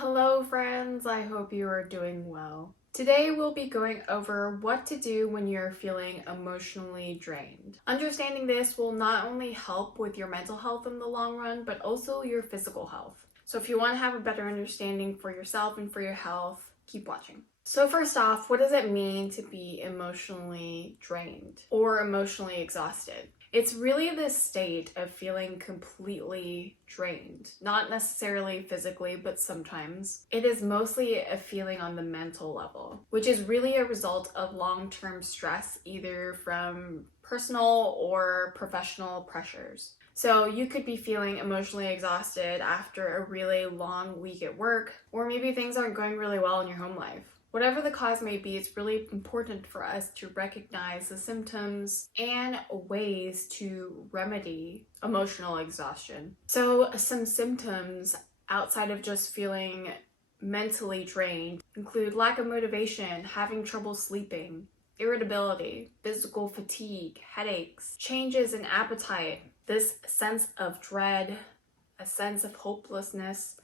Hello friends, I hope you are doing well. Today we'll be going over what to do when you're feeling emotionally drained. Understanding this will not only help with your mental health in the long run, but also your physical health. So if you want to have a better understanding for yourself and for your health, keep watching. So first off, what does it mean to be emotionally drained or emotionally exhausted? It's really this state of feeling completely drained, not necessarily physically, but sometimes. It is mostly a feeling on the mental level, which is really a result of long-term stress, either from personal or professional pressures. So you could be feeling emotionally exhausted after a really long week at work, or maybe things aren't going really well in your home life. Whatever the cause may be, it's really important for us to recognize the symptoms and ways to remedy emotional exhaustion. So some symptoms outside of just feeling mentally drained include lack of motivation, having trouble sleeping, irritability, physical fatigue, headaches, changes in appetite, this sense of dread, a sense of hopelessness,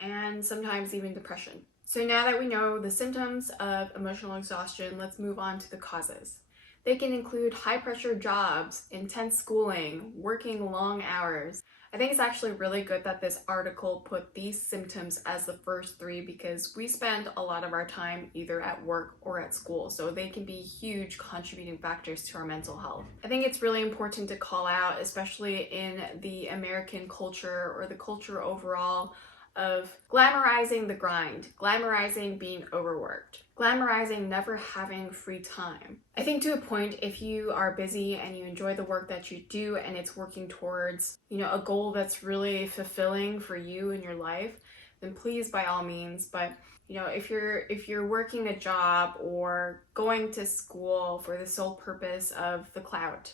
and sometimes even depression. So now that we know the symptoms of emotional exhaustion, let's move on to the causes. They can include high pressure jobs, intense schooling, working long hours. I think it's actually really good that this article put these symptoms as the first three because we spend a lot of our time either at work or at school, so they can be huge contributing factors to our mental health. I think it's really important to call out, especially in the American culture or the culture overall, of glamorizing the grind, glamorizing being overworked, glamorizing never having free time. I think to a point, if you are busy and you enjoy the work that you do and it's working towards, a goal that's really fulfilling for you in your life, then please by all means. But if you're working a job or going to school for the sole purpose of the clout,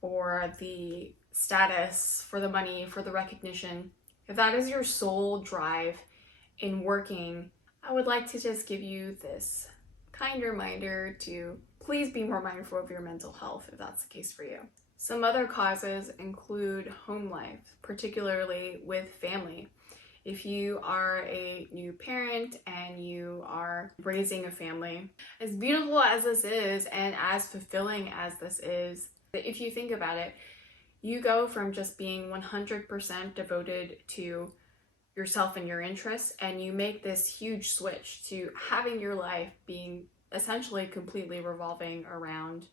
for the status, for the money, for the recognition, if that is your sole drive in working, I would like to just give you this kind reminder to please be more mindful of your mental health if that's the case for you. Some other causes include home life, particularly with family. If you are a new parent and you are raising a family, as beautiful as this is and as fulfilling as this is, if you think about it, you go from just being 100% devoted to yourself and your interests, and you make this huge switch to having your life being essentially completely revolving around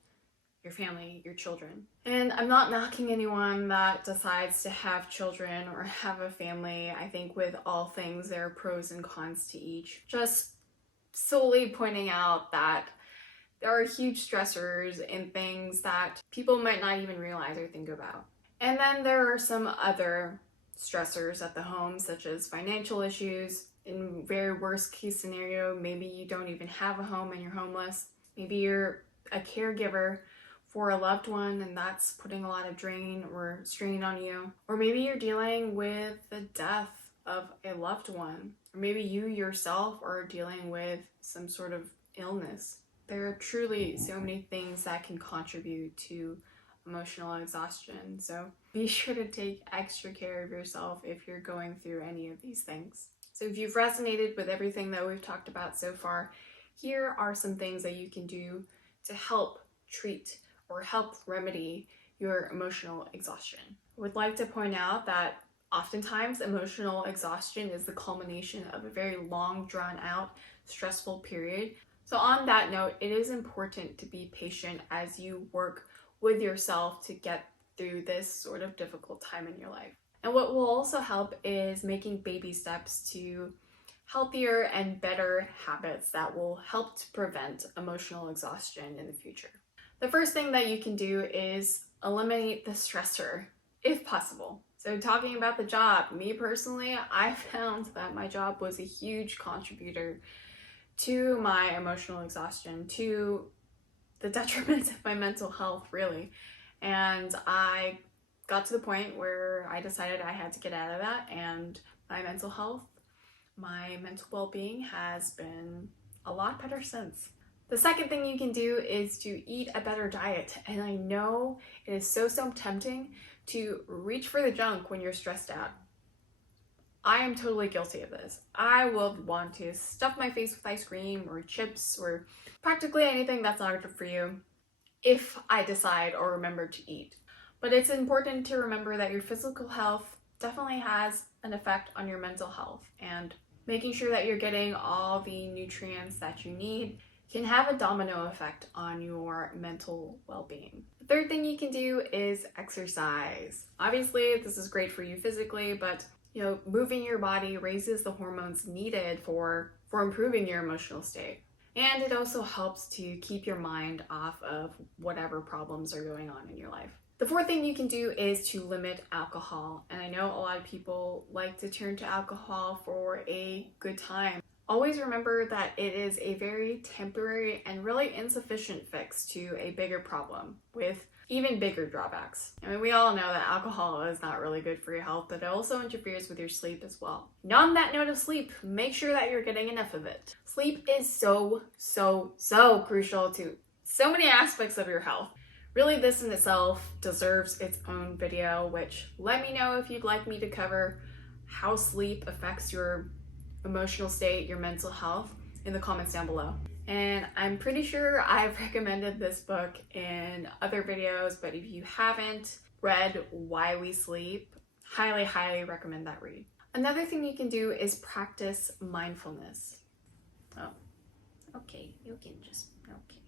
your family, your children. And I'm not knocking anyone that decides to have children or have a family. I think with all things, there are pros and cons to each. Just solely pointing out that there are huge stressors and things that people might not even realize or think about. And then there are some other stressors at the home, such as financial issues. In very worst case scenario, maybe you don't even have a home and you're homeless. Maybe you're a caregiver for a loved one and that's putting a lot of drain or strain on you. Or maybe you're dealing with the death of a loved one. Or maybe you yourself are dealing with some sort of illness. There are truly so many things that can contribute to emotional exhaustion. So be sure to take extra care of yourself if you're going through any of these things. So if you've resonated with everything that we've talked about so far, here are some things that you can do to help treat or help remedy your emotional exhaustion. I would like to point out that oftentimes emotional exhaustion is the culmination of a very long, drawn out, stressful period. So on that note, it is important to be patient as you work with yourself to get through this sort of difficult time in your life. And what will also help is making baby steps to healthier and better habits that will help to prevent emotional exhaustion in the future. The first thing that you can do is eliminate the stressor, if possible. So talking about the job, me personally, I found that my job was a huge contributor to my emotional exhaustion, to the detriment of my mental health, really. And I got to the point where I decided I had to get out of that, and my mental health, my mental well-being has been a lot better since. The second thing you can do is to eat a better diet. And I know it is so tempting to reach for the junk when you're stressed out. I am totally guilty of this. I will want to stuff my face with ice cream or chips or practically anything that's not good for you if I decide or remember to eat. But it's important to remember that your physical health definitely has an effect on your mental health, and making sure that you're getting all the nutrients that you need can have a domino effect on your mental well-being. The third thing you can do is exercise. Obviously, this is great for you physically, but moving your body raises the hormones needed for improving your emotional state. And it also helps to keep your mind off of whatever problems are going on in your life. The fourth thing you can do is to limit alcohol. And I know a lot of people like to turn to alcohol for a good time. Always remember that it is a very temporary and really insufficient fix to a bigger problem with even bigger drawbacks. I mean, we all know that alcohol is not really good for your health, but it also interferes with your sleep as well. And on that note of sleep, make sure that you're getting enough of it. Sleep is so crucial to so many aspects of your health. Really, this in itself deserves its own video, which let me know if you'd like me to cover how sleep affects your emotional state, your mental health, in the comments down below. And I'm pretty sure I've recommended this book in other videos, but if you haven't read Why We Sleep, highly recommend that read. Another thing you can do is practice mindfulness. Oh, okay, you can just, okay.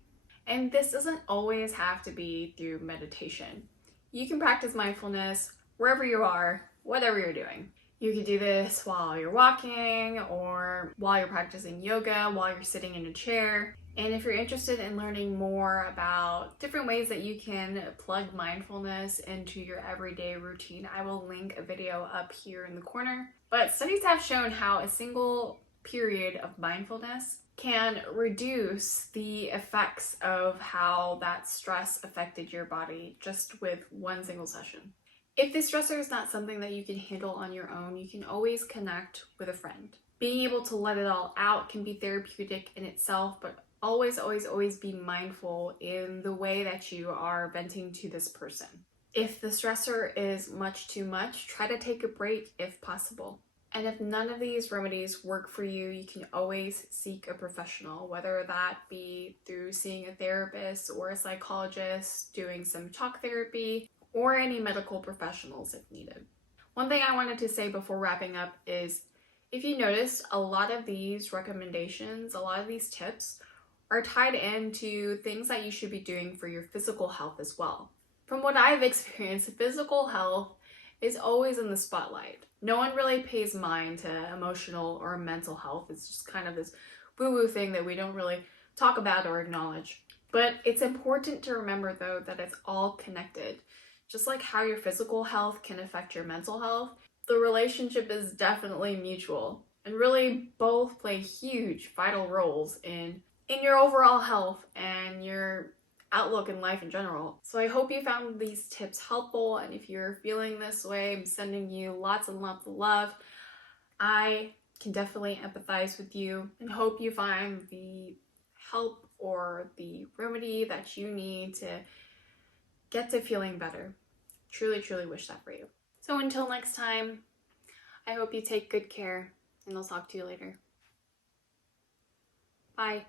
And this doesn't always have to be through meditation. You can practice mindfulness wherever you are, whatever you're doing. You can do this while you're walking or while you're practicing yoga, while you're sitting in a chair. And if you're interested in learning more about different ways that you can plug mindfulness into your everyday routine, I will link a video up here in the corner. But studies have shown how a single period of mindfulness can reduce the effects of how that stress affected your body just with one single session. If this stressor is not something that you can handle on your own, you can always connect with a friend. Being able to let it all out can be therapeutic in itself, but always be mindful in the way that you are venting to this person. If the stressor is much too much, try to take a break if possible. And if none of these remedies work for you, you can always seek a professional, whether that be through seeing a therapist or a psychologist, doing some talk therapy, or any medical professionals if needed. One thing I wanted to say before wrapping up is, if you noticed, a lot of these recommendations, a lot of these tips are tied into things that you should be doing for your physical health as well. From what I've experienced, physical health is always in the spotlight. No one really pays mind to emotional or mental health. It's just kind of this woo-woo thing that we don't really talk about or acknowledge. But it's important to remember, though, that it's all connected. Just like how your physical health can affect your mental health, the relationship is definitely mutual, and really both play huge, vital roles in your overall health and your outlook in life in general. So I hope you found these tips helpful, and if you're feeling this way, I'm sending you lots and lots of love. I can definitely empathize with you and hope you find the help or the remedy that you need to get to feeling better. Truly wish that for you. So until next time, I hope you take good care, and I'll talk to you later. Bye.